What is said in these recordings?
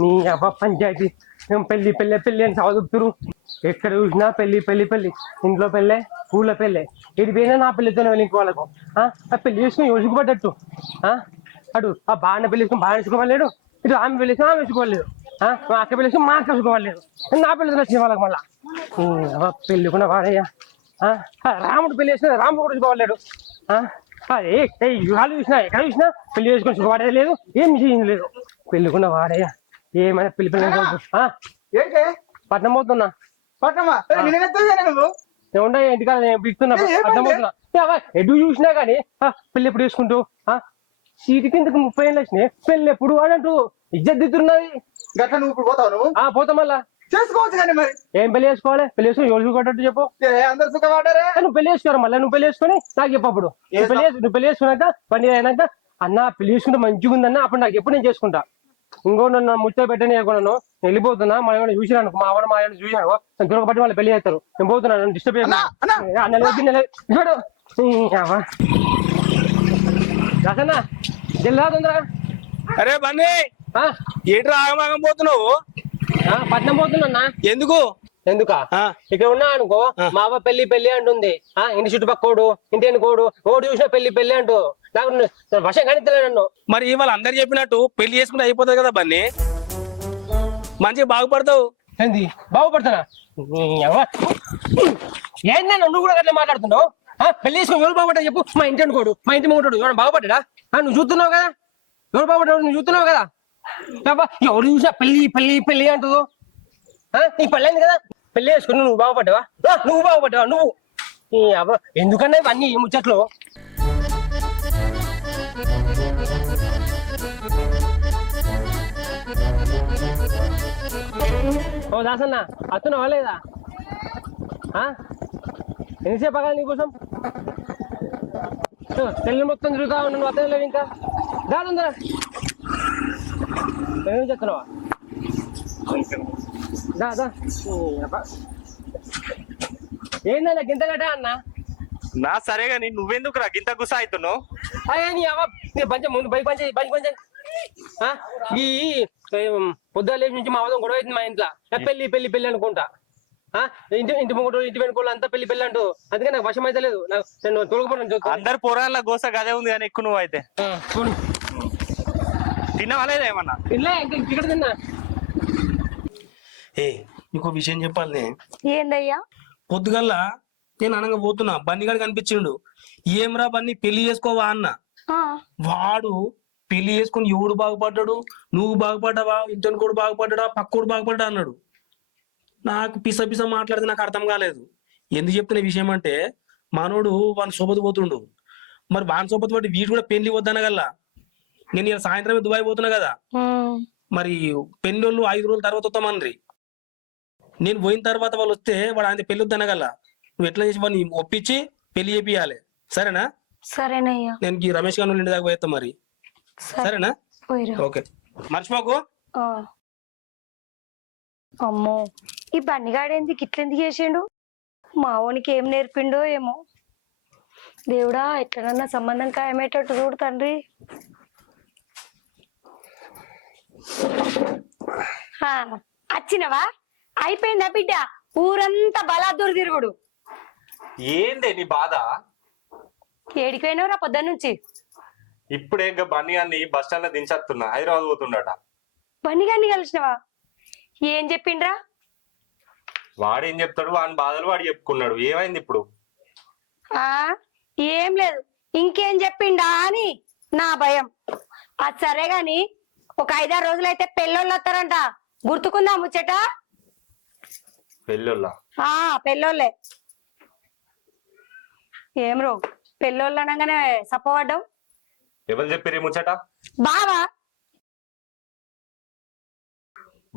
నీ అవ్వ పంచాయతీ పెళ్లి పెళ్ళి పెళ్ళి అని సాగుతురు. ఎక్కడ చూసినా పెళ్లి పెళ్లి పెళ్లి, ఇంట్లో పెళ్ళే ఊళ్ళో పెళ్ళే. ఇది పోయినా నా పెళ్లితోనే వెళ్ళి వాళ్ళకు ఆ పెళ్లి చేసుకుని యోసుకుపడ్డట్టు. అటు ఆ బాగా పెళ్లి చేసుకుని బాగా వేసుకోవాలేడు, ఇటు ఆమె పెళ్లి చేసుకుని ఆమె వేసుకోవాలేదు, మా అక్క పెళ్లి చేసుకుని మా అక్క వేసుకోవాలేదు. నా పెళ్లితో వచ్చిన వాళ్ళకి మళ్ళా పెళ్లి కూడా వాడయ్యా. రాముడు పెళ్లి చేసుకుని రాముడు కూడా చూసుకోవాలేడు. ఏ యుగాలు చూసినా ఎక్కడ చూసినా పెళ్లి చేసుకొని సుఖపడేది లేదు, ఏం చేయింది లేదు. పెళ్ళికున్న వాడయ్యా ఏమైనా పెళ్లి పిల్లలు. పట్నం పోతున్నా. పట్నమా నువ్వు ఏముంటా ఇంటికాడ నేను పిలుస్తున్నా. పట్నం పోతున్నా. ఎటు చూసినా కానీ పెళ్లి ఎప్పుడు చేసుకుంటూ సీటు కిందకి 30 ఏళ్ళు వచ్చినాయి, పెళ్లి ఎప్పుడు అని అంటూ ఇజ్జత్ దిద్దున్నది. గట్ల నువ్వు ఇప్పుడు పోతావు? నువ్వు పోతా మళ్ళా చేసుకోవచ్చు కానీ మరి ఏం పెళ్లి చేసుకోవాలి? పెళ్లి చేసుకుని ఎవరు కొట్టట్టు చెప్పు. అందరు సుఖపడ్డారే. నువ్వు పెళ్లి చేసుకోరు మళ్ళీ, నువ్వు పెళ్లి చేసుకుని నాకు చెప్పప్పుడు. నువ్వు పెళ్లి చేసుకున్నాక పని అయినాక అన్న పెళ్లి చేసుకుంటే మంచిగా ఉందన్న అప్పుడు నాకు ఎప్పుడు నేను చేసుకుంటా. ఇంకో నన్ను ముచ్చట పెట్టని నేను వెళ్ళిపోతున్నా. మా ఏమైనా చూసినాను, మా ఆవిడ మా ఏమైనా చూసినాను దొరకబట్టి వాళ్ళు పెళ్లి చేస్తారు. నేను పోతున్నాను, డిస్టర్బ్ చేస్తున్నా. జిల్లా తొందరగా. అరే బన్నీ ఏట్రా ఆగమాగం పోతున్నావు? పట్నం పోతున్నా. ఎందుకు? ఎందుకా? ఇక్కడ ఉన్నా అనుకో మా అవ్వ పెళ్లి పెళ్లి అంటుంది. ఇంటి చుట్టుపక్కోడు ఇంటి అనుకోడు ఓడు చూసినా పెళ్లి పెళ్లి అంటూ నాకు వర్షం కనిపించలే నన్ను. మరి ఇవాళ అందరు చెప్పినట్టు పెళ్లి చేసుకుంటే అయిపోతుంది కదా బన్నీ, మంచిగా బాగుపడతావు. ఏంది బాగుపడతానా? ఏంటన్నా నువ్వు కూడా అట్లా మాట్లాడుతున్నావు? పెళ్లి చేసుకుని ఎవరు బాగుపడ్డా చెప్పు. మా ఇంటి అనుకోడు మా ఇంటి ముంగడు ఎవరు బాగుపడ్డా? నువ్వు చూస్తున్నావు కదా, ఎవరు బాగుపడ్డాడు నువ్వు చూస్తున్నావు కదా. ఎవరు చూసా పెళ్లి పెళ్లి పెళ్లి అంటుందో. నీకు పెళ్ళైంది కదా, పెళ్లి చేసుకుని నువ్వు బాగుపడ్డావా? నువ్వు బాగుపడ్డావా? నువ్వు ఎందుకన్నా ఇవన్నీ ముచ్చట్లు. ఓ దాసన్న అత్తున్నావా లేదా? ఎంతసేపు ఆగాలి నీకోసం? పెళ్లి మొత్తం తిరుగుతా ఉన్నా, నువ్వు అతను లేవు ఇంకా. దాదా ఏమేం చెప్తున్నావా? దాదా ఏందన్నా గింత గట్ట అన్న? నా సరే గాని నువ్వెందుకు రా గింత గుస అవుతున్నావు? పంచ ముందు బైక్ పంచ పంచ. ఈ పొద్దున్న లేచి నుంచి మా అవతం గొడవ అవుతుంది మా ఇంట్లో. పెళ్లి పెళ్లి పెళ్లి అనుకుంటా. ఇంటి ఇంటి ముందు ఇంటి వెనుకోళ్ళు అంతా పెళ్లి పెళ్లి అంటూ. అందుకే నాకు వశం అయితే లేదు. నేను తొలగిపోతాను. అందరు పోరాళ్ళ గోస గదే ఉంది కానీ ఎక్కువ నువ్వు అయితే తిన్నావా లేదా ఏమన్నా? తినలే ఇంకా ఇక్కడ తిన్నా. నీకు విషయం చెప్పాలి. ఏందయ్యా? పొద్దుగల్లా నేను అనగా పోతున్నా, బన్నీగాడు కనిపించిండు. ఏమ్రా బన్నీ పెళ్లి చేసుకోవా అన్న. వాడు పెళ్లి చేసుకుని ఎవడు బాగుపడ్డాడు, నువ్వు బాగుపడ్డావా, ఇంటి కూడా బాగుపడ్డా, పక్కోడు బాగుపడ్డా అన్నాడు. నాకు పిస పిస మాట్లాడితే నాకు అర్థం కాలేదు. ఎందుకు చెప్తున్న విషయం అంటే మనోడు వాని సోబతు పోతుండు. మరి వాని సోబతు బట్టి వీడు కూడా పెళ్లి వద్దనగల్లా. నేను ఇలా సాయంత్రమే దుబాయ్ పోతున్నా కదా, మరి పెళ్లి వాళ్ళు 5 రోజుల తర్వాత వస్తామన్రి. నేను పోయిన తర్వాత వాళ్ళు వస్తే వాడు ఆయన పెళ్లి వద్దనగల్లా. నువ్వు ఎట్లా చేసి వాడిని ఒప్పించి పెళ్లి చేపియాలి, సరేనా? సరేనయ్యా. నేను ఈ రమేష్ గారు ఇంటి దాకా పోయేస్తా మరి, సరేనా? ఓకే మర్చిపోకు. అమ్మో ఈ బండిగాడేందుకు ఇట్లెందుకు చేసిండు? మా ఓనికి ఏం నేర్పిండో ఏమో. దేవుడా ఎట్లనన్నా సంబంధం ఖాయమేటట్టు చూడు తండ్రి. వచ్చినవా? అయిపోయిందా బిడ్డ? ఊరంతా బలాదూరు తిరుగుడు. ఏందే నీ బాధ? ఏడిపోయినవరా పొద్దున్న నుంచి? ఇప్పుడే బన్నీగాన్ని బస్ స్టాండ్ లో దించేస్తున్నా, హైదరాబాద్ పోతుండట. బన్నీగాన్ని కలిసినవా? ఏం చెప్పిండ్రా? వాడేం చెప్తాడు, వాని బాధలు వాడు చెప్పుకున్నాడు. ఏమైంది ఇప్పుడు? ఏం లేదు, ఇంకేం చెప్పిండా అని నా భయం. అది సరే గాని ఒక 5-6 రోజులైతే పెళ్ళోళ్ళు వస్తారంట, గుర్తుకుందా ముచ్చట? పెళ్ళోళ్ళ? పెళ్ళోళ్ళే. ఏం రో పెళ్ళోళ్ళు అనగానే సప్పబడ్డావు? ఎవరు చెప్పారు ముచ్చట? బావా.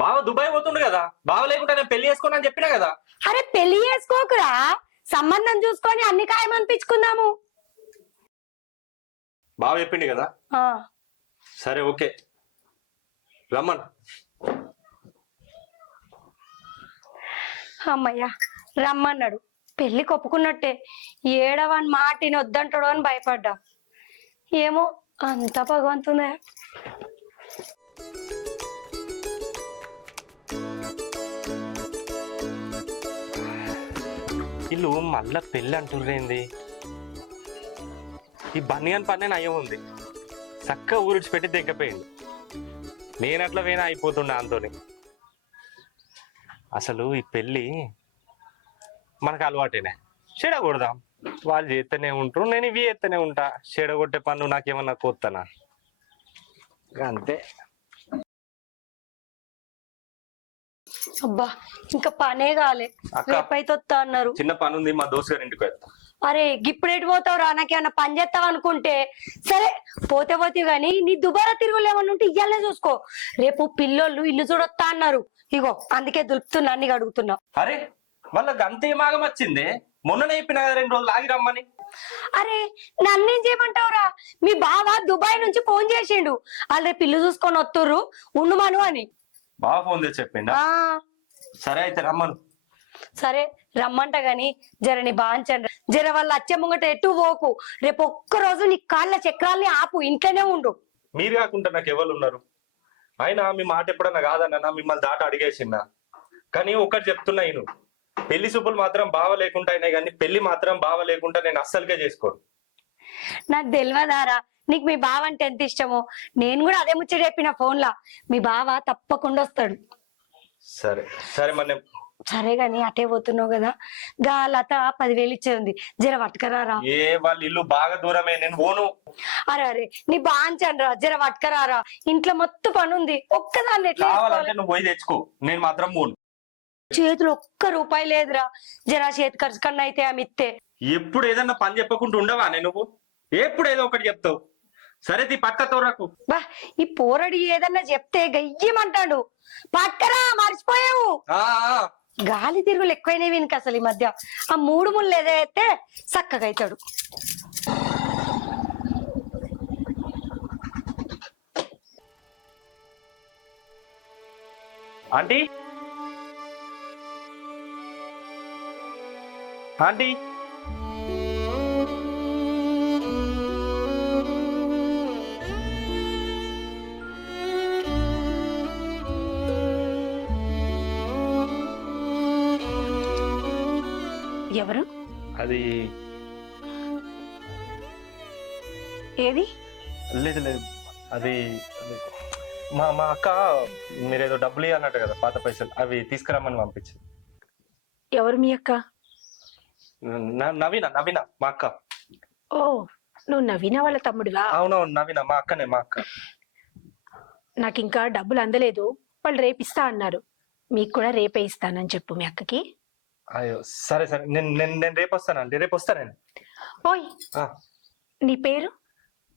బావ దుబాయ్ పోతుండు కదా, బావ లేకుండా నేను పెళ్లి చేసుకున్నా అని చెప్పినా కదా. అరే పెళ్లి చేసుకోకురా, సంబంధం చూసుకొని అన్ని ఖాయమనిపించుకుందాము. బావ చెప్పిండు కదా, సరే ఓకే రమ్మన్. అమ్మయ్యా రమ్మన్నాడు, పెళ్లి కొప్పుకున్నట్టే. ఏడవని మాటిని వద్దంటాడు అని భయపడ్డా. ఏమో అంతా భగవంతునే. వీళ్ళు మళ్ళా పెళ్ళి అంటుర్రేంది? ఈ బన్నియన్ పన్నే నయం ఉంది, చక్కగా ఊరిడిచి పెట్టి దిగ్గపోయింది. నేను అట్లా వేనా అయిపోతుండే అంతోని. అసలు ఈ పెళ్ళి మనకు అలవాటేనే, చెడగొడదాం. వాళ్ళు చేస్తూనే ఉంటారు, నేను ఇవి చేస్తూనే ఉంటా. చెడగొట్టే పన్ను నాకేమన్నా కొత్తనా? అంతే. అబ్బా ఇంకా పనే కాలే, అక్క. రేపైతే వస్తా అన్నారు. చిన్న పని ఉంది, మా దోస్తు గారి ఇంటికి వెళ్తా. అరే గిప్పుడేటి పోతావు రా, నాకేమన్నా పని చేస్తావు అనుకుంటే సరే పోతే పోతే గాని నీ దుబారా తిరుగులు ఏమన్నా ఉంటే ఇయ్యాలనే చూసుకో. రేపు పిల్లోళ్ళు ఇల్లు చూడొస్తా అన్నారు, ఇగో అందుకే దులుపుతున్నా, అన్ని అడుగుతున్నా. అరే మళ్ళా గంతే మాగం వచ్చింది. మొన్ననే చెప్పిన కదా 2 రోజులు ఆగి రమ్మని. అరే నన్నేం చేయమంటావురా, మీ బావ దుబాయ్ నుంచి ఫోన్ చేసిండు, వాళ్ళు రేపు ఇల్లు చూసుకొని వస్తుర్రు ఉండుమాను అని. బాగా ఫోన్ చేసి చెప్పిండా? ఆ సరే అయితే రమ్మను. సరే రమ్మంట గాని జర నీ బాంచండి, జర వాళ్ళ అచ్చే ముంగట ఎటు పోకు. రేపు ఒక్క రోజు నీ కాళ్ళ చక్రాల్ని ఆపు, ఇంట్లోనే ఉండు. మీరు కాకుండా నాకు ఎవరు ఉన్నారు? అయినా మీ మాట ఎప్పుడన్నా కాదన్నా మిమ్మల్ని దాట అడిగేసిందా? కానీ ఒకటి చెప్తున్నా, నేను పెళ్లి చూపులు మాత్రం బావ లేకుండా అయినాయి, కానీ పెళ్లి మాత్రం బావ లేకుండా నేను అస్సలుకే చేసుకోను. నాకు తెలియదారా నీకు మీ బావ అంటే ఎంత ఇష్టమో. నేను కూడా అదే ముచ్చట చెప్పిన ఫోన్ లా, మీ బావ తప్పకుండా వస్తాడు. సరే సరే మరి సరే గాని అటే పోతున్నావు కదా, గా లత 10,000 ఇచ్చేది, జర పట్టుకరారా. ఏ వాళ్ళ ఇల్లు బాగా దూరమే, నేను పోను. అరే అరే నీ బాంచండ్రా, జర పట్టుకరారా, ఇంట్లో మొత్తం పని ఉంది, ఒక్కదాన్ని ఎట్లా కావాలంటే చేసుకోవాలి? నువ్వు పోయి తెచ్చుకో, నేను మాత్రం పోను. చేతిలో ఒక్క రూపాయి లేదురా, జరా చేతి ఖర్చు కన్నా అయితే ఆమె ఇస్తే. ఎప్పుడు ఏదన్నా పని చెప్పకుండా ఉండవా? నువ్వు ఎప్పుడు ఏదో ఒకటి చెప్తావు. సరే తీ పక్కతో రాకు. బా ఈ పోరడి ఏదన్నా చెప్తే గయ్యమంటాడు, పక్కరా మర్చిపోయావు. ఆ ఆ. గాలి తిరుగులు ఎక్కువైనవి వీనికి అసలు ఈ మధ్య. ఆ 3 ముళ్ళు ఏదైతే చక్కగా అవుతాడు. ఆంటీ ఆంటీ ఎవరు? అది ఏది? లేదు లేదు, అది మా మా అక్క మీరేదో డబ్బులు ఇవ్వన్నట్టు కదా, పాత పైసలు, అవి తీసుకురమ్మని పంపించింది. ఎవరు మీ అక్క? నవీన నవీన మా అక్క. ఓ నువ్వు నవీన వాళ్ళ తమ్ముడివా? అవునవును నవీన మా అక్కనే, మా అక్క. నాకు ఇంకా డబ్బులు అందలేదు, వాళ్ళు రేపు ఇస్తా అన్నారు. మీకు కూడా రేపే ఇస్తానని చెప్పు మీ అక్కకి. అయ్యో సరే సరే, నేను రేపు వస్తానండి, రేపు వస్తానండి. ఓయ్ ఆ, నీ పేరు?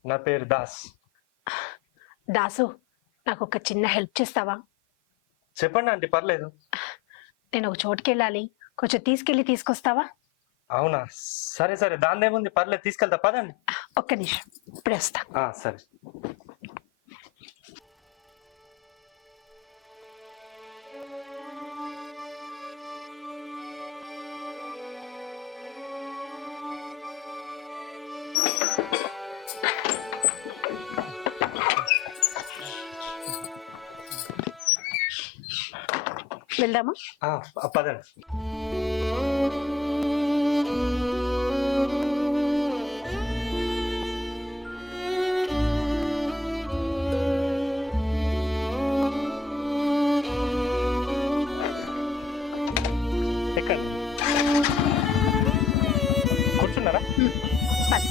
నా పేరు దాస్. దాసు, నాకు ఒక చిన్న హెల్ప్ చేస్తావా? చెప్పండి ఆంటీ, పర్లేదు. నేను ఒక చోటుకి వెళ్ళాలి, కొంచెం తీసుకొస్తావా? అవునా, సరే సరే, దానిదేముంది, పర్లేదు, తీసుకెళ్తా, పదండి. ఒక్క నిమిషం, ఇప్పుడే వస్తా. సరే. వెళ్దామా? పదండి. ఎక్కండి, కూర్చున్నారా? పద.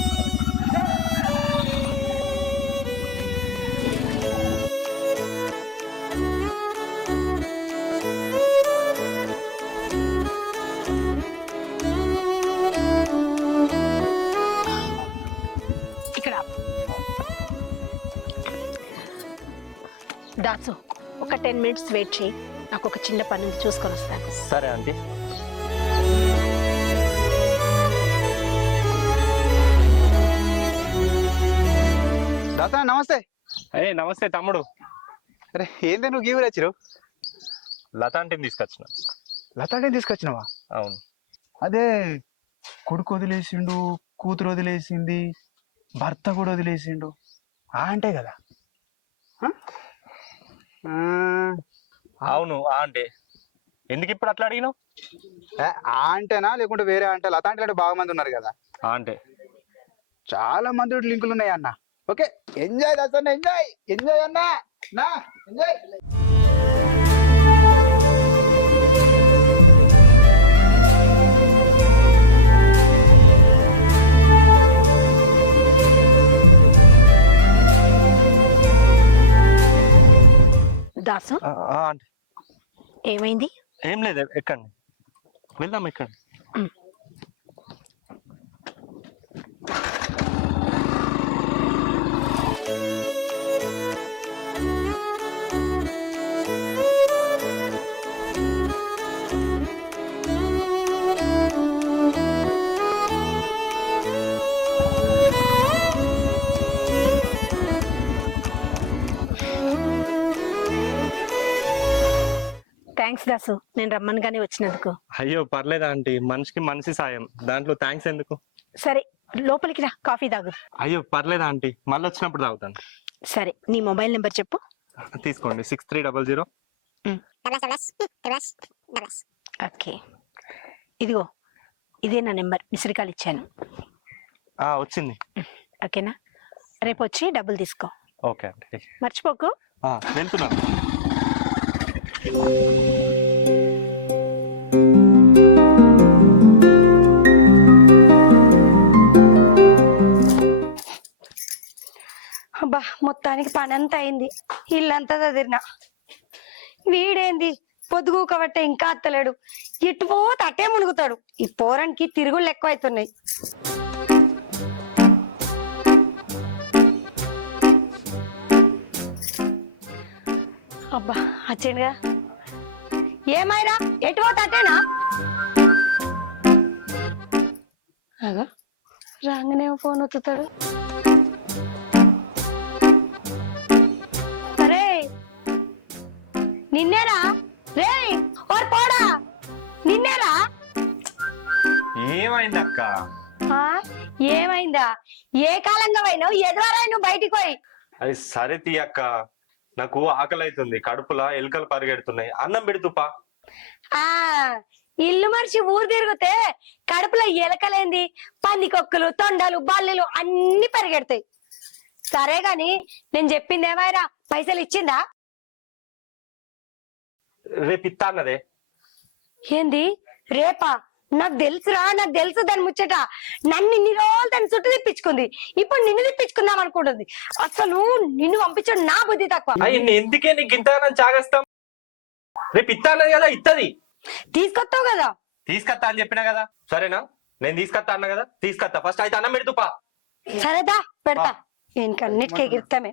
ఇక్కడ దాసు, ఒక 10 minutes వెయిట్ చేయి, నాకు ఒక చిన్న పని ఉంది, చూసుకొని వస్తాను. సరే ఆంటీ. దాత నమస్తే. నమస్తే తమ్ముడు. అరే ఏందే నువ్వు గీవులు వచ్చిరు? లత ఆంటీని తీసుకొచ్చిన. లతాడే తీసుకొచ్చినావా? అవును. అదే కొడుకు వదిలేసిండు, కూతురు వదిలేసింది, భర్త కూడా వదిలేసిండు అంటే కదా? అవును ఆంటీ. ఎందుకు ఇప్పుడు అట్లా అడిగినావు? ఆ అంటేనా లేకుంటే వేరే అంటే లత అంటే బాగా మంది ఉన్నారు కదా, అంటే చాలా మంది లింకులు ఉన్నాయి అన్న. ఓకే, ఎంజాయ్ దసన్న, ఎంజాయ్ ఎంజాయ్ అన్న, నా ఎంజాయ్. దాసు అంటే ఏమైంది? ఏం లేదు, ఎక్కండి, వెళ్దాం, ఎక్కండి. థ్యాంక్స్ దాసు, నేను రమ్మనగానే వచ్చినందుకు. అయ్యో పర్లేదా ఆంటీ, మనిషికి మనిషి సాయం, దాంట్లో థ్యాంక్స్ ఎందుకు? సరే లోపలికి రా, కాఫీ తాగు. అయ్యో పర్లేదా ఆంటీ, మళ్ళీ వచ్చినప్పుడు తాగుతాను. సరే నీ మొబైల్ నెంబర్ చెప్పు. తీసుకోండి, 6300. ఓకే, ఇదిగో ఇదే నా నెంబర్, మిస్డ్ కాల్ ఇచ్చాను. వచ్చింది. ఓకేనా, రేపు వచ్చి డబ్బులు తీసుకో. ఓకే ఆంటీ, మర్చిపోకు. వెళ్తున్నాను. అబ్బా, మొత్తానికి పని అంతా అయింది, ఇల్లంతా చదిరినా. వీడేంది పొద్దుగూకబట్టే ఇంకా అత్తలేడు, ఎటు పోతే అట్టే మునుగుతాడు. ఈ పోరానికి తిరుగుళ్ళు ఎక్కువ అవుతున్నాయి. అబ్బా వచ్చేండుగా. ఏమైనా ఎటు పోతే అట్టేనా? అగా రాగానే ఫోన్ వత్తుతాడు. అరే నిన్నేరా రే, ఓర్ పోడా, నిన్నేరా. ఏమైంది అక్క? ఏమైందా? ఏ కాలంగా పోయినావు? ఎదువరా నువ్వు బయటికి పోయి? అది సరే తీయక్క, నాకు ఆకలి అవుతుంది, కడుపులా ఎలుకలు పరిగెడుతున్నాయి, అన్నం పెడుతుపా. ఇల్లు మనిషి ఊరు తిరిగితే కడుపులో ఎలకలేంది, పందికొక్కులు, తొండలు, బల్లులు అన్ని పరిగెడతాయి. సరే గాని నేను చెప్పింది ఏమైనా పైసలు ఇచ్చిందా? రేపు ఇత్తా అన్నదే. ఏంది రేపా? నాకు తెలుసురా, నాకు తెలుసు దాని ముచ్చట. నన్ను ఇన్ని రోజులు దాన్ని చుట్టూ తిప్పించుకుంది, ఇప్పుడు నిన్ను తిప్పించుకుందాం అనుకుంటుంది. అసలు నిన్ను పంపించడం నా బుద్ధి తక్కువ. ఎందుకే నీకు ఇంతగానో చాగస్తాం? రేపు ఇత్తా అన్నది కదా, ఇత్తది. తీసుకొస్తావు కదా? తీసుకొస్తా అని చెప్పినా కదా, సరేనా? నేను తీసుకొస్తా అన్నా కదా, తీసుకొస్తా. ఫస్ట్ అయితే అన్నం పెడుతుపా. సరేదా, పెడతా. ఇంకన్నిటికీ ఎగిరిస్తామే.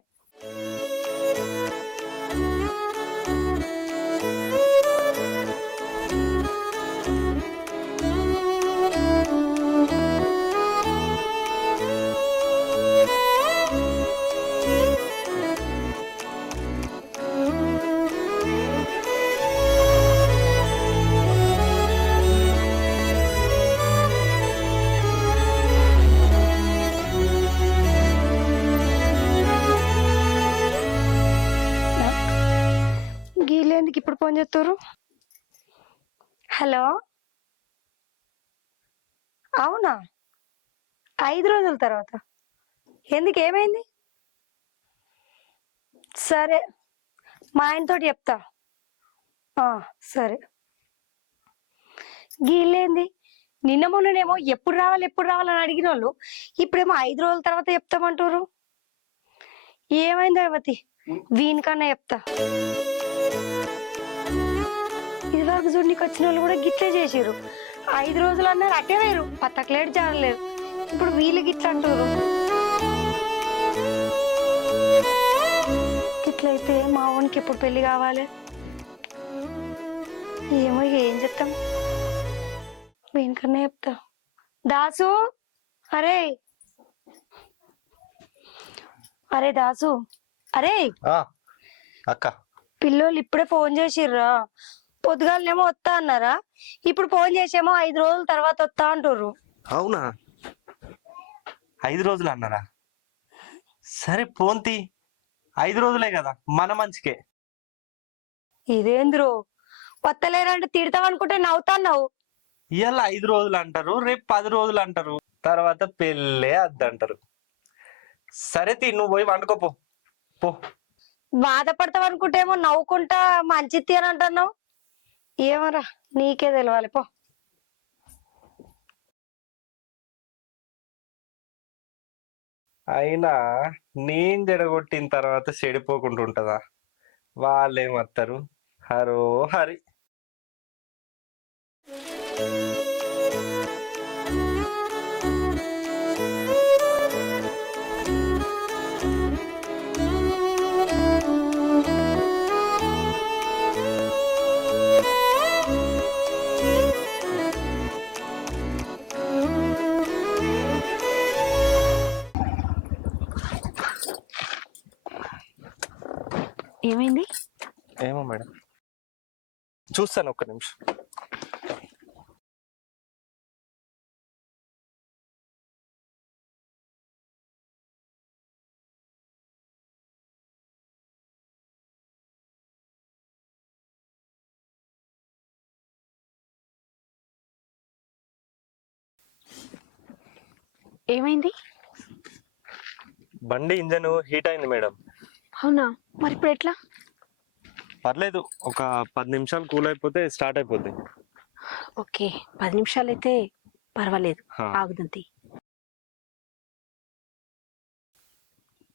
గీలేందుకు ఇప్పుడు ఫోన్ చేస్తారు? హలో, అవునా? 5 రోజుల తర్వాత ఎందుకు, ఏమైంది? సరే మా ఆయనతోటి చెప్తా. సరే. గీలేంది నిన్న మొన్ననేమో ఎప్పుడు రావాలని అడిగిన వాళ్ళు ఇప్పుడేమో 5 రోజుల తర్వాత చెప్తామంటారు. ఏమైంది రేవతి? వీనికన్నా చెప్తా. ఇదివరకు చూడనికి వచ్చిన వాళ్ళు కూడా గిట్లే చేసారు. 5 రోజులు అన్నారు, అట్టే వేరు, పత్తకలేడు జాడలేరు. ఇప్పుడు వీళ్ళు గిట్ల అంటారు. ఇట్లయితే మా వానికి ఎప్పుడు పెళ్లి కావాలి? ఏమో, ఏం చెప్తాం. వీనికన్నా చెప్తా. దాసు, అరే అరే దాసు, అరే అక్క, పిల్లోళ్ళు ఇప్పుడే ఫోన్ చేసిర్రా. పొద్దుగాలనేమో వస్తా అన్నారా, ఇప్పుడు ఫోన్ చేసేమో 5 రోజుల తర్వాత వస్తా అంటారు. అవునా? 5 రోజులు అన్నారా? సరే పోంతి, 5 రోజులే కదా, మన మంచికే. ఇదేంద్రో వత్తలేరంటే తిడతావు అనుకుంటే నవ్వుతాన్నావు. ఇవాళ 5 రోజులు అంటారు, రేపు 10 రోజులు అంటారు, తర్వాత పెళ్ళే అద్దంటారు. సరే నువ్వు పోయి వండుకోపో పో. బాధపడతావు అనుకుంటే ఏమో నవ్వుకుంటా మంచిది అని అంటున్నావు. ఏమరా నీకే తెలవాలి పో. అయినా నేను జడగొట్టిన తర్వాత చెడిపోకుండా ఉంటదా? వాళ్ళేమత్తారు, హరో హరి. ఏమైంది? ఏమో మేడం, చూస్తాను ఒక్క నిమిషం. ఏమైంది? బండి ఇంజన్ హీట్ అయింది మేడం. అవునా, మరి ఇప్పుడు ఎట్లా? పర్లేదు, ఒక 10 నిమిషాలు కూల్ అయిపోతే స్టార్ట్ అయిపోద్ది. ఓకే, 10 నిమిషాలు అయితే పర్వాలేదు, హా. ఆగుతుంది.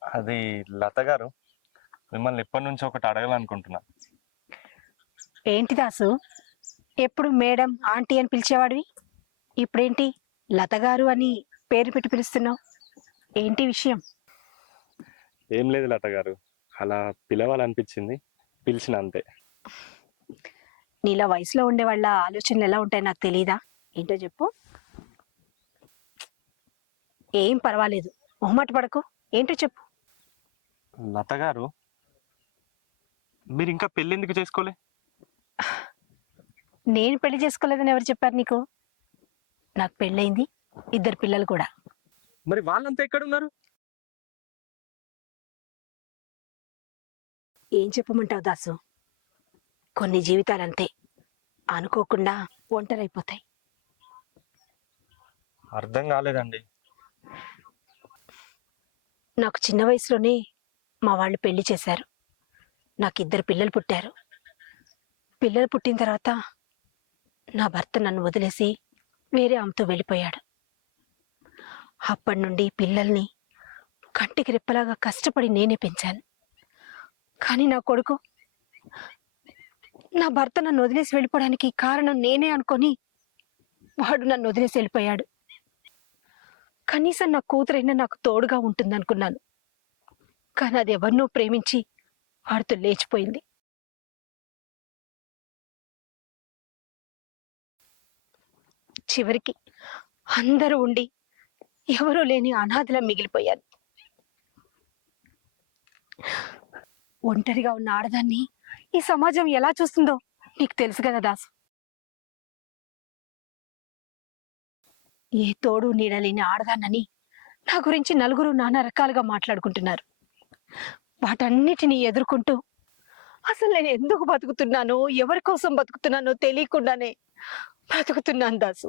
అది లత గారు, మిమ్మల్ని ఎప్పటి నుంచి ఒకటి అడగాలనుకుంటున్నా. ఏంటి దాసు, ఎప్పుడు మేడం ఆంటీ అని పిలిచేవాడివి, ఇప్పుడేంటి లత గారు అని పేరు పెట్టి పిలుస్తున్నావు? ఏంటి విషయం? ఏం లేదు లత గారు, అలా పిలవాలనిపించింది, పిలిచిన అంతే. నీలా వయసులో ఉండే వాళ్ళ ఆలోచనలు ఎలా ఉంటాయి నాకు తెలీదా? ఏంటో చెప్పు. ఏం పర్వాలేదు, మొహమాట పడకు, ఏంటో చెప్పు. లత గారు, మీరు ఇంకా పెళ్లి ఎందుకు చేసుకోలే? నేను పెళ్లి చేసుకోలేదని ఎవరు చెప్పారు నీకు? నాకు పెళ్ళయింది, 2 పిల్లలు కూడా. మరి వాళ్ళంతా ఎక్కడున్నారు? ఏం చెప్పమంటావు దాసు, కొన్ని జీవితాలంతే, అనుకోకుండా ఒంటరైపోతాయి. అర్థం కాలేదండి. నాకు చిన్న వయసులోనే మా వాళ్ళు పెళ్లి చేశారు. నాకు 2 పిల్లలు పుట్టారు. పిల్లలు పుట్టిన తర్వాత నా భర్త నన్ను వదిలేసి వేరే ఆమెతో వెళ్ళిపోయాడు. అప్పటి నుండి పిల్లల్ని కంటికి రెప్పలాగా కష్టపడి నేనే పెంచాను. కానీ నా కొడుకు, నా భర్త నన్ను వదిలేసి వెళ్ళిపోవడానికి కారణం నేనే అనుకొని వాడు నన్ను వదిలేసి వెళ్ళిపోయాడు. కనీసం నా కూతురైనా నాకు తోడుగా ఉంటుందనుకున్నాను, కానీ అది ఎవరినో ప్రేమించి వాడితో లేచిపోయింది. చివరికి అందరూ ఉండి ఎవరూ లేని అనాథలా మిగిలిపోయాను. ఒంటరిగా ఉన్న ఆడదాన్ని ఈ సమాజం ఎలా చూస్తుందో నీకు తెలుసు కదా దాసు. ఏ తోడు నీడలేని ఆడదాన్నని నా గురించి నలుగురు నానా రకాలుగా మాట్లాడుకుంటున్నారు. వాటన్నిటినీ ఎదుర్కొంటూ అసలు నేను ఎందుకు బతుకుతున్నానో, ఎవరి కోసం బతుకుతున్నానో తెలియకుండానే బ్రతుకుతున్నాను దాసు.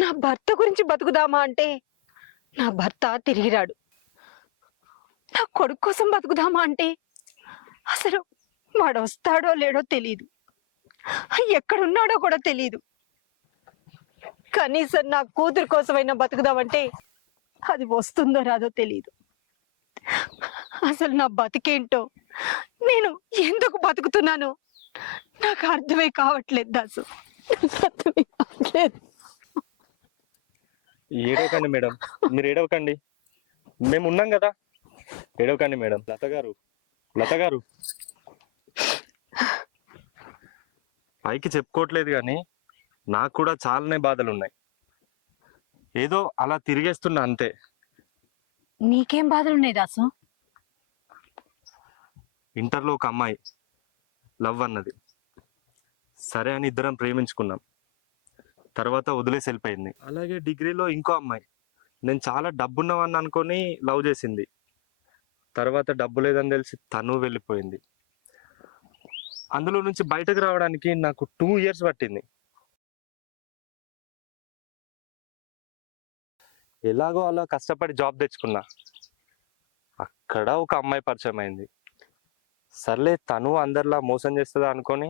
నా భర్త గురించి బతుకుదామా అంటే నా భర్త తిరిగిరాడు. నా కొడుకు కోసం బతుకుదామా అంటే అసలు వాడు వస్తాడో లేడో తెలీదు, ఎక్కడున్నాడో కూడా తెలీదు. కనీసం నా కూతురు కోసమైనా బతుకుదామంటే అది వస్తుందో రాదో తెలీదు. అసలు నా బతికేంటో, నేను ఎందుకు బతుకుతున్నానో నాకు అర్థమే కావట్లేదు దాసు, అర్థమే కావట్లేదు. ఏడవకండి మేడం, మీరు ఏడవకండి, మేము ఉన్నాం కదా, ఏడవకండి మేడం. లత గారు, లత గారు, పైకి చెప్పుకోవట్లేదు కానీ నాకు కూడా చాలానే బాధలు ఉన్నాయి. ఏదో అలా తిరిగేస్తున్నా అంతే. నీకేం బాధలున్నాయి దాసు? ఇంటర్లో ఒక అమ్మాయి లవ్ అన్నది, సరే అని ఇద్దరం ప్రేమించుకున్నాం, తర్వాత వదిలేసి వెళ్ళిపోయింది. అలాగే డిగ్రీలో ఇంకో అమ్మాయి, నేను చాలా డబ్బున్నవాన్ని అనుకొని లవ్ చేసింది, తర్వాత డబ్బు లేదని తెలిసి తను వెళ్ళిపోయింది. అందులో నుంచి బయటకు రావడానికి నాకు 2 years పట్టింది. ఎలాగో అలా కష్టపడి జాబ్ తెచ్చుకున్నా. అక్కడ ఒక అమ్మాయి పరిచయం అయింది. సర్లే తను అందరిలా మోసం చేస్తుందా అనుకొని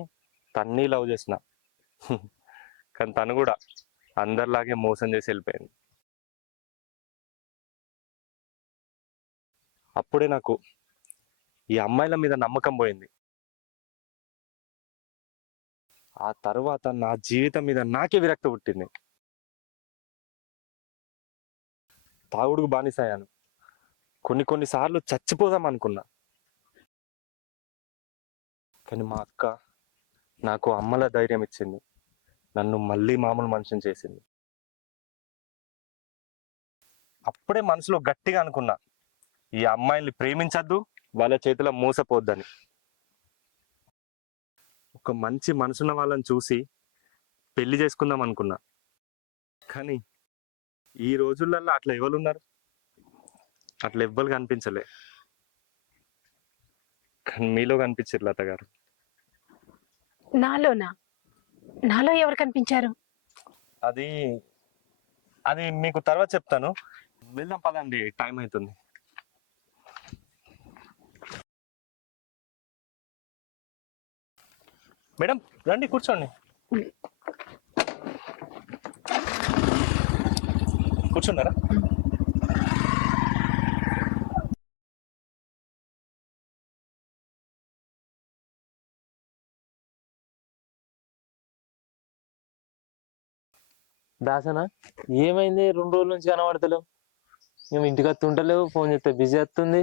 తన్ని లవ్ చేసిన. కానీ తను కూడా అందరిలాగే మోసం చేసి వెళ్ళిపోయింది. అప్పుడే నాకు ఈ అమ్మాయిల మీద నమ్మకం పోయింది. ఆ తర్వాత నా జీవితం మీద నాకే విరక్తి పుట్టింది. తాగుడుకు బానిసయ్యాను. కొన్ని సార్లు చచ్చిపోదాం అనుకున్నా. కానీ మా అక్క నాకు అమ్మల ధైర్యం ఇచ్చింది. నన్ను మళ్ళీ మామూలు మనిషిని చేసింది. అప్పుడే మనసులో గట్టిగా అనుకున్నా, ఈ అమ్మాయిల్ని ప్రేమించద్దు, వాళ్ళ చేతిలో మోసపోద్దని. ఒక మంచి మనసున్న వాళ్ళని చూసి పెళ్లి చేసుకుందాం అనుకున్నా. కానీ ఈ రోజులలో అట్లా ఎవరున్నారు? అట్లా ఎవ్వరు కనిపించలే. కానీ మీలో కనిపించారు లత గారు. నాలో ఎవరు కనిపించారు? అది అది మీకు తర్వాత చెప్తాను. వెళ్దాం పదండి, టైం అవుతుంది. మేడం రండి, కూర్చోండి. కూర్చున్నారా? దాసనా ఏమైంది? 2 రోజుల నుంచి కనబడతలేవు. మేము ఇంటికి వస్తుంటలేవు, ఫోన్ చేస్తే బిజీ వస్తుంది.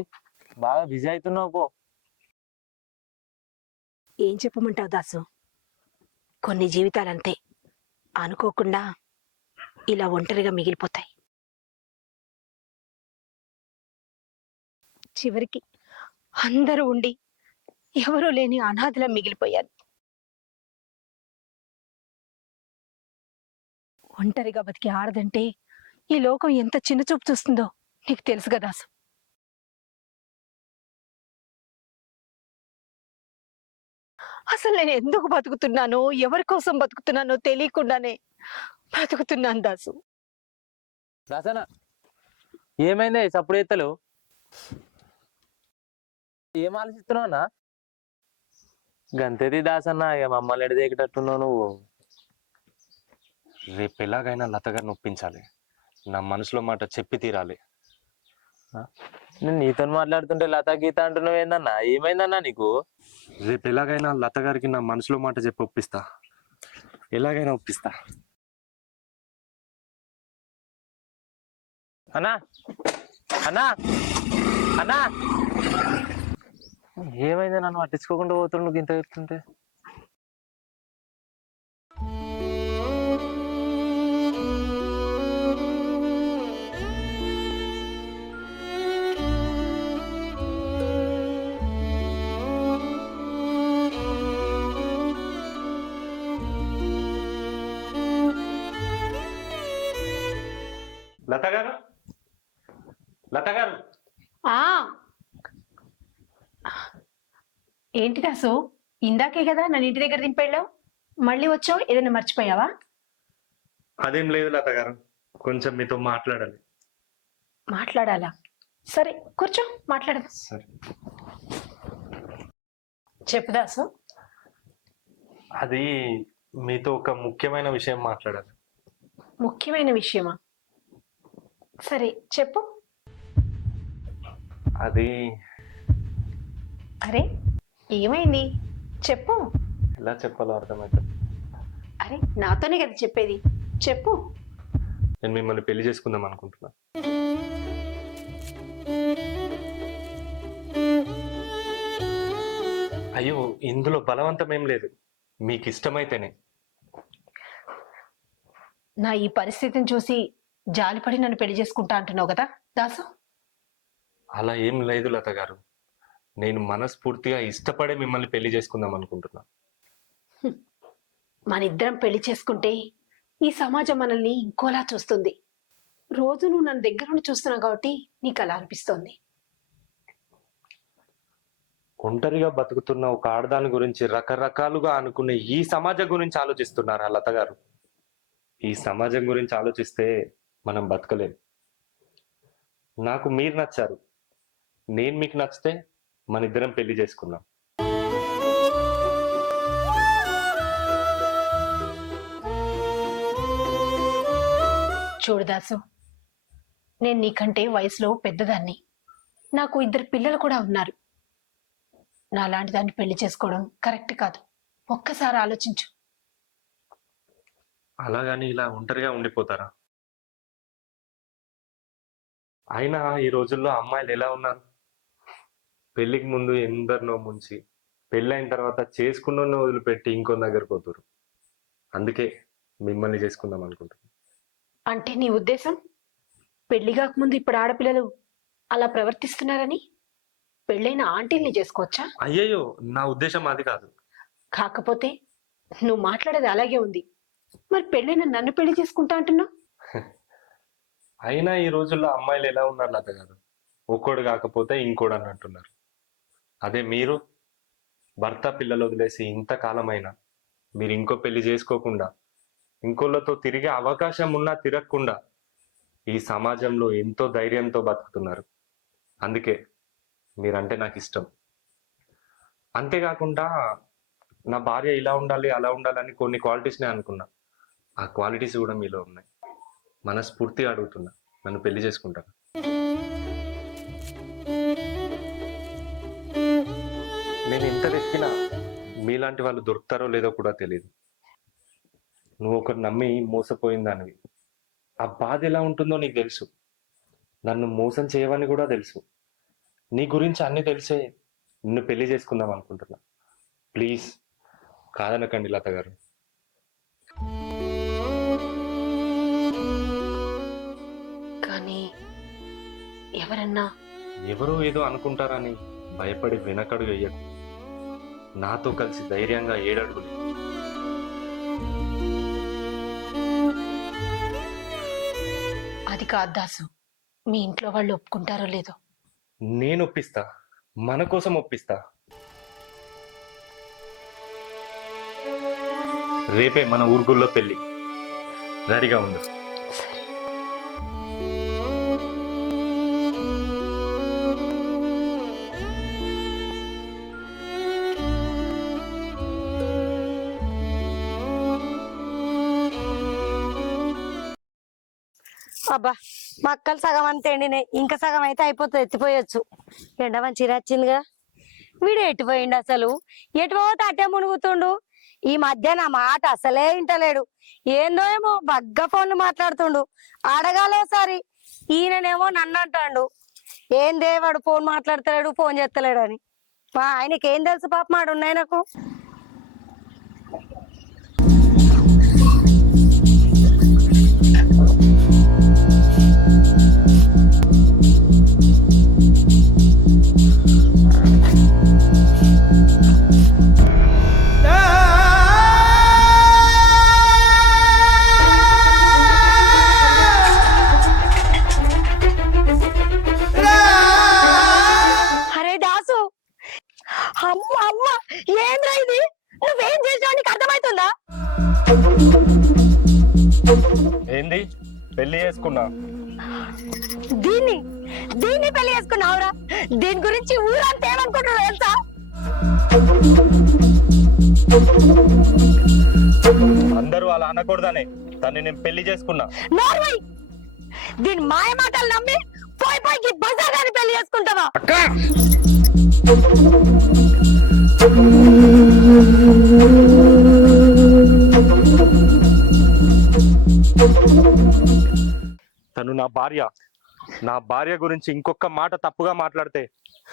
బాగా బిజీ అవుతున్నావు పో. ఏం చెప్పమంటావు దాసు? కొన్ని జీవితాలంతే, అనుకోకుండా ఇలా ఒంటరిగా మిగిలిపోతాయి. చివరికి అందరూ ఉండి ఎవరూ లేని అనాథలా మిగిలిపోయాను. ఒంటరిగా బతికి ఆడదంటే ఈ లోకం ఎంత చిన్న చూపు చూస్తుందో నీకు తెలుసు కదా దాసు. అసలు నేను ఎందుకు బతుకుతున్నానో, ఎవరి కోసం బతుకుతున్నానో తెలియకుండానే బతుకుతున్నాను దాసు. దాసనా ఏమైంది? సప్పుడు ఎత్తలు ఏం ఆలోచిస్తున్నావు అన్నా? గంతేది దాసన్నా, ఇక మమ్మల్ని ఎడదేకేటట్టున్నావు నువ్వు. రేపు ఎలాగైనా లత గారిని ఒప్పించాలి. నా మనసులో మాట చెప్పి తీరాలి. నేను నీతో మాట్లాడుతుంటే లతా గీత అంటున్నావు ఏందన్నా? ఏమైందన్నా నీకు? రేపు ఎలాగైనా లత గారికి నా మనసులో మాట చెప్పి ఒప్పిస్తా. ఎలాగైనా ఒప్పిస్తా. అన్నా అన్నా అన్నా ఏమైంది? నన్ను పట్టించుకోకుండా పోతుండు నువ్వు ఇంత చెప్తుంటే. లత గారు, లత గారు. ఏంటి దాసు, ఇందాకే కదా నన్ను ఇంటి దగ్గర దింపెళ్ళావు, మళ్ళీ వచ్చావు? ఏదైనా మర్చిపోయావా? అదేం లేదు లత గారు, కొంచెం మీతో మాట్లాడాలి. మాట్లాడాలా? సరే కూర్చో, మాట్లాడదాం. సరే. చెప్పు దాసు. అది మీతో ఒక ముఖ్యమైన విషయం మాట్లాడాలి. ముఖ్యమైన విషయమా? సరే చెప్పు. అది అరే ఏమైంది? చెప్పు. ఎలా చెప్పాలో అర్థమవుతుంది. అరే నాతోనే కదా చెప్పేది, చెప్పు. నేను మిమ్మల్ని పెళ్లి చేసుకుందాం అనుకుంటున్నా. అయ్యో, ఇందులో బలవంతం ఏం లేదు, మీకు ఇష్టమైతేనే. నా ఈ పరిస్థితిని చూసి జాలిపడి నన్ను పెళ్లి చేసుకుంటా అంటున్నావు కదా దాసు? అలా ఏం లేదు లత గారు, నేను మనస్ఫూర్తిగా ఇష్టపడే మిమ్మల్ని పెళ్లి చేసుకుందాం అనుకుంటున్నా. మనిద్దరం పెళ్లి చేసుకుంటే ఈ సమాజం మనల్ని ఇంకోలా చూస్తుంది. రోజు నువ్వు నన్ను దగ్గర నుండి చూస్తున్నావు కాబట్టి నీకు అలా అనిపిస్తోంది. ఒంటరిగా బతుకుతున్న ఒక ఆడదాని గురించి రకరకాలుగా అనుకునే ఈ సమాజం గురించి ఆలోచిస్తున్నారా లత గారు? ఈ సమాజం గురించి ఆలోచిస్తే మనం బతకలేం. నాకు మీరు నచ్చారు, నేను మీకు నచ్చితే మన ఇద్దరం పెళ్లి చేసుకుందాం. చూడు దాసు, నేను నీకంటే వయసులో పెద్దదాన్ని. నాకు 2 పిల్లలు కూడా ఉన్నారు. నాలాంటి దాన్ని పెళ్లి చేసుకోవడం కరెక్ట్ కాదు. ఒక్కసారి ఆలోచించు. అలాగని ఇలా ఒంటరిగా ఉండిపోతారా? అయినా ఈ రోజుల్లో అమ్మాయిలు ఎలా ఉన్నారు? పెళ్లికి ముందు ఎందరినో ముంచి పెళ్ళైన తర్వాత చేసుకున్న వదిలిపెట్టి ఇంకో దగ్గర పోతారు. అందుకే మిమ్మల్ని చేసుకుందాం అనుకుంటున్నాను. అంటే నీ ఉద్దేశం పెళ్లి కాకముందు ఇప్పుడు ఆడపిల్లలు అలా ప్రవర్తిస్తున్నారని? పెళ్ళైన ఆంటీల్ని చేసుకోవచ్చా? అయ్యయ్యో, నా ఉద్దేశం అది కాదు. కాకపోతే నువ్వు మాట్లాడేది అలాగే ఉంది. మరి పెళ్ళైన నన్ను పెళ్లి చేసుకుంటా అంటున్నావు? అయినా ఈ రోజుల్లో అమ్మాయిలు ఎలా ఉన్నారు లత గారు? ఒక్కోడు కాకపోతే ఇంకోడు అన్నట్టున్నారు. అదే మీరు భర్త పిల్లలు వదిలేసి ఇంతకాలమైనా మీరు ఇంకో పెళ్లి చేసుకోకుండా ఇంకోళ్ళతో తిరిగే అవకాశం ఉన్నా తిరగకుండా ఈ సమాజంలో ఎంతో ధైర్యంతో బతుకుతున్నారు. అందుకే మీరంటే నాకు ఇష్టం. అంతేకాకుండా నా భార్య ఇలా ఉండాలి అలా ఉండాలని కొన్ని క్వాలిటీస్నే అనుకున్నా. ఆ క్వాలిటీస్ కూడా మీలో ఉన్నాయి. మనస్ఫూర్తిగా అడుగుతున్నా, నన్ను పెళ్లి చేసుకుంటాను. నేను ఎంత వెతికినా మీలాంటి వాళ్ళు దొరుకుతారో లేదో కూడా తెలియదు. నువ్వు ఒకరు నమ్మి మోసపోయిన దానివి. ఆ బాధ ఎలా ఉంటుందో నీకు తెలుసు. నన్ను మోసం చేయవని కూడా తెలుసు. నీ గురించి అన్ని తెలిసే నిన్ను పెళ్లి చేసుకుందాం అనుకుంటున్నా. ప్లీజ్ కాదనకండి లత గారు. కానీ ఎవరన్నా ఎవరో ఏదో అనుకుంటారని భయపడి వెనకడు వేయకు. నాతో కలిసి ధైర్యంగా 7 అడుగులు. అది కాదు దాసు, మీ ఇంట్లో వాళ్ళు ఒప్పుకుంటారో లేదో. నేను ఒప్పిస్తా, మన కోసం ఒప్పిస్తా. రేపే మన ఊరుగుల్లో పెళ్లి. రెడీగా ఉంది. అబ్బా మా అక్కలు సగం అంతే ఎండినాయి, ఇంకా సగం అయితే అయిపోతుంది, ఎత్తిపోయొచ్చు. ఎండ మంచి వచ్చిందిగా. వీడు ఎటుపోయిండు అసలు? ఎటు పోతే అట్టే మునుగుతుండు. ఈ మధ్య నా మాట అసలే వింటలేడు. ఏందో ఏమో బగ్గ ఫోన్లు మాట్లాడుతుండు. అడగాలోసారి ఈయననేమో నన్ను అంటాడు, ఏందే వాడు ఫోన్ మాట్లాడతలేడు, ఫోన్ చేస్తలేడు అని. ఆయనకి ఏం తెలుసు పాప, మాడు ఉన్నాయి నాకు. ఏంద్రా ఇది? నువ్వేం చేసావు నీకు అర్థమవుతుందా? ఏంది పెళ్లి చేసుకున్నా? దీన్ని పెళ్లి చేసుకున్నావురా? దీని గురించి ఊరంతా ఏమనుకుంటున్నావు తెలుసా? అందరూ అలా అనకూడదనే దాన్ని నేను పెళ్లి చేసుకున్నా. నార్మల్ దీని మాయ మాటలు నమ్మి పోయి పోయి బజార్ని పెళ్లి చేసుకుంటావా? తను నా భార్య. నా భార్య గురించి ఇంకొక మాట తప్పుగా మాట్లాడితే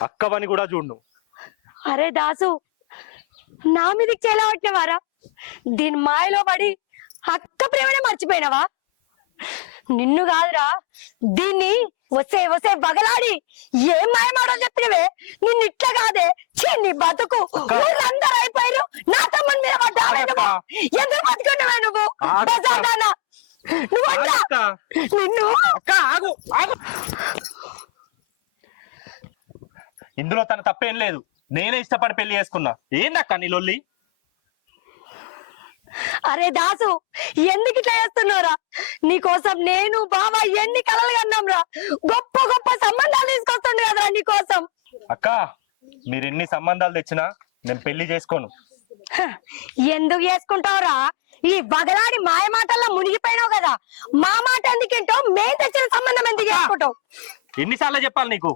అక్కవని కూడా చూడు. అరే దాసు, నా మీదకి చేలవట్టినవారా? దీని మాయలో పడి అక్క ప్రేమనే మర్చిపోయినవా? నిన్ను కాదురా, దీన్ని వసే వసే బగలాడి ఏం మాయమాడో చెప్పినవే. నిన్ను ఇట్లా కాదే, నీ బతుకు అందరూ అయిపోయారు. నా తమ్ముని మీద పడ్డావే నువ్వు. ఎందుకు బతుకున్నావే నువ్వు? నువ్వు నిన్ను ఇందులో తన తప్పేం లేదు. నేనే ఇష్టపడి పెళ్లి చేసుకున్నా. ఏందక్క నీ లొల్లి? అరే దాసు, ఎందుకు ఇట్లా చేస్తున్నావురా? నీకోసం నేను బావ ఎన్ని కలలు కన్నాంరా. గొప్ప గొప్ప సంబంధాలు తీసుకొస్తుండే కదరా నీకోసం. అక్క మీరు ఎన్ని సంబంధాలు తెచ్చినా నేను పెళ్లి చేసుకోను. హ, ఎందుకు చేసుకుంటావురా? ఈ వగలాడి మాయ మాటల్లో మునిగిపోయినావు కదా. మా మాట ఎందుకేంటో మేము తెచ్చిన సంబంధం ఎందుకు చేసుకుంటావు? ఎన్నిసార్లు చెప్పాలి నీకు?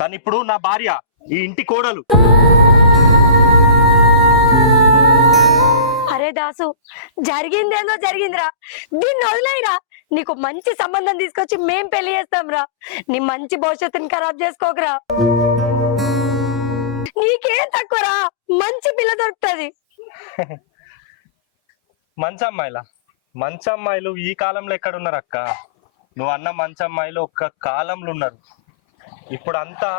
తను ఇప్పుడు నా భార్య, ఈ ఇంటి కోడలు. అరే దాసు, జరిగిందేందో జరిగిందిరా, దీన్ని వదిలేయరా. నీకు మంచి సంబంధం తీసుకొచ్చి మేం పెళ్లి చేస్తాంరా. నీ మంచి భవిష్యత్తుని ఖరాబ్ చేసుకోకరా. నీకేం తక్కువరా, మంచి పిల్ల దొరుకుతుంది. మంచి అమ్మాయిలా? మంచి అమ్మాయిలు ఈ కాలంలో ఎక్కడున్నారు అక్క? నువ్వు అన్న మంచి అమ్మాయిలు ఒక్క కాలంలో ఉన్నారు. ఇప్పుడు అంతా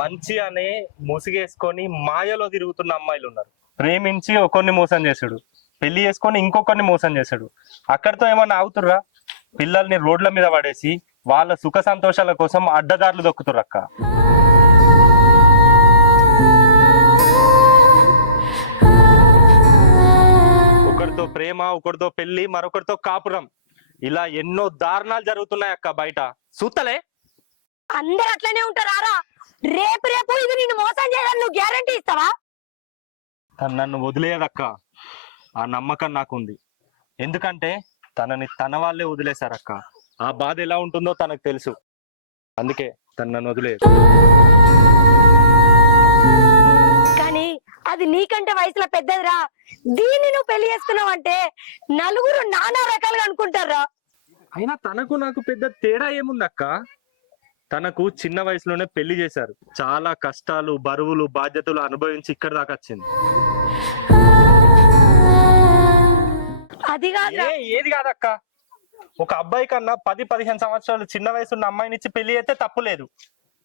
మంచి అనే ముసిగేసుకొని మాయలో తిరుగుతున్న అమ్మాయిలు ఉన్నారు. ప్రేమించి ఒకరిని మోసం చేసాడు, పెళ్లి చేసుకొని ఇంకొకరిని మోసం చేసాడు. అక్కడితో ఏమన్నా ఆగుతుర్రా? పిల్లల్ని రోడ్ల మీద పడేసి వాళ్ళ సుఖ సంతోషాల కోసం అడ్డదారులు దొక్కుతుర్రు అక్క. ఒకరితో ప్రేమ, ఒకరితో పెళ్లి, మరొకరితో కాపురం, ఇలా ఎన్నో దారుణాలు జరుగుతున్నాయి అక్క బయట. సూతలే అందరు అట్లనే ఉంటారా? రేపు రేపు ఇది నిన్ను మోసం చేయాలని నువ్వు గ్యారంటీ ఇస్తావా? తను నన్ను వదిలేయదక్క, ఆ నమ్మకం నాకుంది. ఎందుకంటే తనని తన వాళ్ళే వదిలేశారక్క. ఆ బాధ ఎలా ఉంటుందో తనకు తెలుసు. అందుకే తను నన్ను వదిలేదు. కానీ అది నీకంటే వయసులో పెద్దదిరా. దీన్ని నువ్వు పెళ్లి చేసుకున్నావు అంటే నలుగురు నానా రకాలుగా అనుకుంటారా. అయినా తనకు నాకు పెద్ద తేడా ఏముందక్క? తనకు చిన్న వయసులోనే పెళ్లి చేశారు. చాలా కష్టాలు, బరువులు, బాధ్యతలు అనుభవించి ఇక్కడ దాకా వచ్చింది. అది కాదు, ఏది కాదక్క. ఒక అబ్బాయి కన్నా 10-15 సంవత్సరాలు చిన్న వయసు ఉన్న అమ్మాయిని ఇచ్చి పెళ్లి చేస్తే తప్పు లేదు.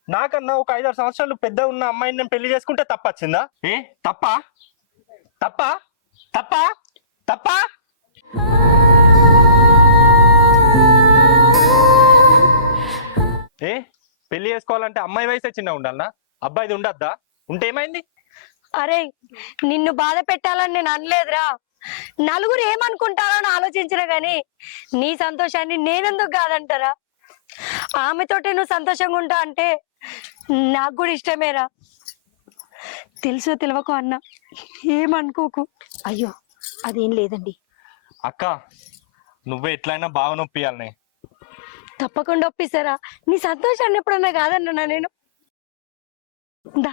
నాకన్నా ఒక 5-6 సంవత్సరాలు పెద్ద ఉన్న అమ్మాయిని నేను పెళ్లి చేసుకుంటే తప్పొచ్చిందా? తప్పా తప్పా తప్పా తప్పా? పెళ్లి చేసుకోవాలంటే అమ్మాయి వయసే చిన్న ఉండాలనా? అబ్బాయిది ఉండద్దా? ఉంటే ఏమైంది? అరే నిన్ను బాధ పెట్టాలని నేను అనలేదురా. నలుగురు ఏమనుకుంటారో అని ఆలోచించిన గాని నీ సంతోషాన్ని నేనెందుకు కాదంటారా? ఆమెతోటి నువ్వు సంతోషంగా ఉంటా అంటే నాకు కూడా ఇష్టమేరా. తెలుసు తెలియకు అన్న, ఏమనుకోకు. అయ్యో అదేం లేదండి. అక్క నువ్వే ఎట్లయినా బాగా నొప్పియాలనే. తప్పకుండా ఒప్పిస్తారా. నీ సంతోషాన్ని ఎప్పుడన్నా కాదన్నా నేను. దా